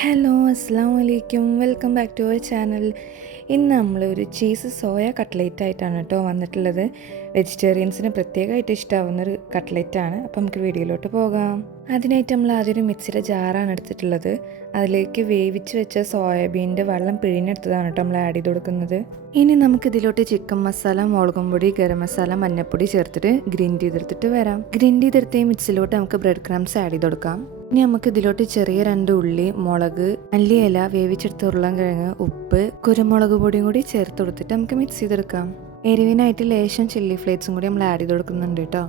Hello അസ്സാം വലൈക്കും, welcome back to our channel. ഇന്ന് നമ്മളൊരു ചീസ് സോയ കട്ട്ലേറ്റ് ആയിട്ടാണ് കേട്ടോ വന്നിട്ടുള്ളത്. വെജിറ്റേറിയൻസിന് പ്രത്യേകമായിട്ട് ഇഷ്ടമാവുന്നൊരു കട്ട്ലേറ്റാണ്. അപ്പോൾ നമുക്ക് വീഡിയോയിലോട്ട് പോകാം. അതിനായിട്ട് നമ്മൾ ആദ്യം ഒരു മിക്സിയുടെ ജാറാണ് എടുത്തിട്ടുള്ളത്. അതിലേക്ക് വേവിച്ച് വെച്ച സോയാബീൻ്റെ വെള്ളം പിഴിഞ്ഞെടുത്തതാണ് കേട്ടോ നമ്മൾ ആഡ് ചെയ്ത് കൊടുക്കുന്നത്. ഇനി നമുക്ക് ഇതിലോട്ട് ചിക്കൻ മസാല, മുളകും പൊടി, ഗരം മസാല, മഞ്ഞൾപ്പൊടി ചേർത്തിട്ട് ഗ്രൈൻഡ് ചെയ്തെടുത്തിട്ട് വരാം. ഗ്രൈൻഡ് ചെയ്തെടുത്ത ഈ മിക്സിലോട്ട് നമുക്ക് ബ്രെഡ് ക്രംസ് ആഡ് ചെയ്ത് കൊടുക്കാം. ഇനി നമുക്ക് ഇതിലോട്ട് ചെറിയ 2 ഉള്ളി, മുളക്, മല്ലിയില, വേവിച്ചെടുത്ത ഉരുളൻകിഴങ്ങ്, ഉപ്പ്, കുരുമുളക് പൊടിയും കൂടി ചേർത്ത് കൊടുത്തിട്ട് നമുക്ക് മിക്സ് ചെയ്തെടുക്കാം. എരിവിനായിട്ട് ലേശം ചില്ലി ഫ്ലേക്സും കൂടി നമ്മൾ ആഡ് ചെയ്ത് കൊടുക്കുന്നുണ്ട് കേട്ടോ.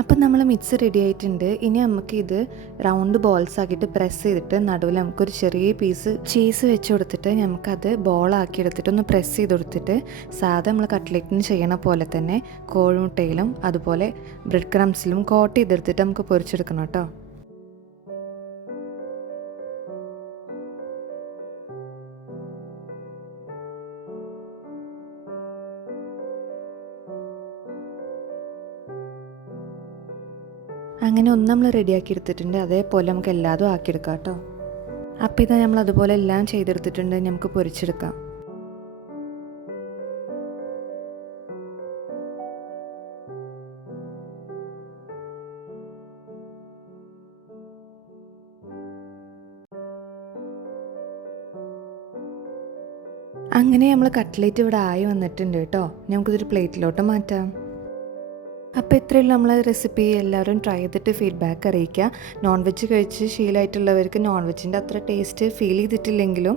അപ്പം നമ്മൾ മിക്സ് റെഡി ആയിട്ടുണ്ട്. ഇനി നമുക്ക് ഇത് റൗണ്ട് ബോൾസ് ആക്കിയിട്ട് പ്രസ് ചെയ്തിട്ട് നടുവിൽ നമുക്കൊരു ചെറിയ പീസ് ചീസ് വെച്ച് കൊടുത്തിട്ട് നമുക്കത് ബോളാക്കി എടുത്തിട്ട് ഒന്ന് പ്രസ് ചെയ്ത് കൊടുത്തിട്ട് സാധാ നമ്മൾ കട്ട്ലേറ്റിന് ചെയ്യണ പോലെ തന്നെ കോഴിമുട്ടയിലും അതുപോലെ ബ്രെഡ് ക്രംസിലും കോട്ട് ചെയ്തെടുത്തിട്ട് നമുക്ക് പൊരിച്ചെടുക്കണം കേട്ടോ. അങ്ങനെ ഒന്ന് നമ്മൾ റെഡിയാക്കി എടുത്തിട്ടുണ്ട്. അതേപോലെ നമുക്ക് എല്ലാതും ആക്കിയെടുക്കാം കേട്ടോ. അപ്പോൾ ഇതാ നമ്മൾ അതുപോലെ എല്ലാം ചെയ്തെടുത്തിട്ടുണ്ട്. നമുക്ക് പൊരിച്ചെടുക്കാം. അങ്ങനെ നമ്മൾ കട്ട്ലേറ്റ് ഇവിടെ ആയി വന്നിട്ടുണ്ട് കേട്ടോ. നമുക്കിതൊരു പ്ലേറ്റിലോട്ട് മാറ്റാം. അപ്പോൾ ഇത്രയുള്ള നമ്മളെ റെസിപ്പി എല്ലാവരും ട്രൈ ചെയ്തിട്ട് ഫീഡ്ബാക്ക് അറിയിക്കുക. നോൺ വെജ് കഴിച്ച് ശീലമായിട്ടുള്ളവർക്ക് നോൺ വെജിൻ്റെ അത്ര ടേസ്റ്റ് ഫീൽ ചെയ്തിട്ടില്ലെങ്കിലും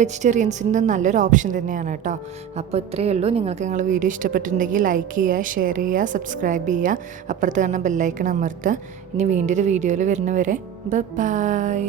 വെജിറ്റേറിയൻസിൻ്റെ നല്ലൊരു ഓപ്ഷൻ തന്നെയാണ് കേട്ടോ. അപ്പോൾ ഇത്രയേ ഉള്ളൂ. നിങ്ങൾക്ക് ഞങ്ങൾ വീഡിയോ ഇഷ്ടപ്പെട്ടിട്ടുണ്ടെങ്കിൽ ലൈക്ക് ചെയ്യുക, ഷെയർ ചെയ്യുക, സബ്സ്ക്രൈബ് ചെയ്യുക, അപ്പുറത്ത് കാണുന്ന ബെല്ലൈക്കൺ അമർത്തുക. ഇനി വീണ്ടും ഒരു വീഡിയോയിൽ വരുന്നവരെ ബൈ.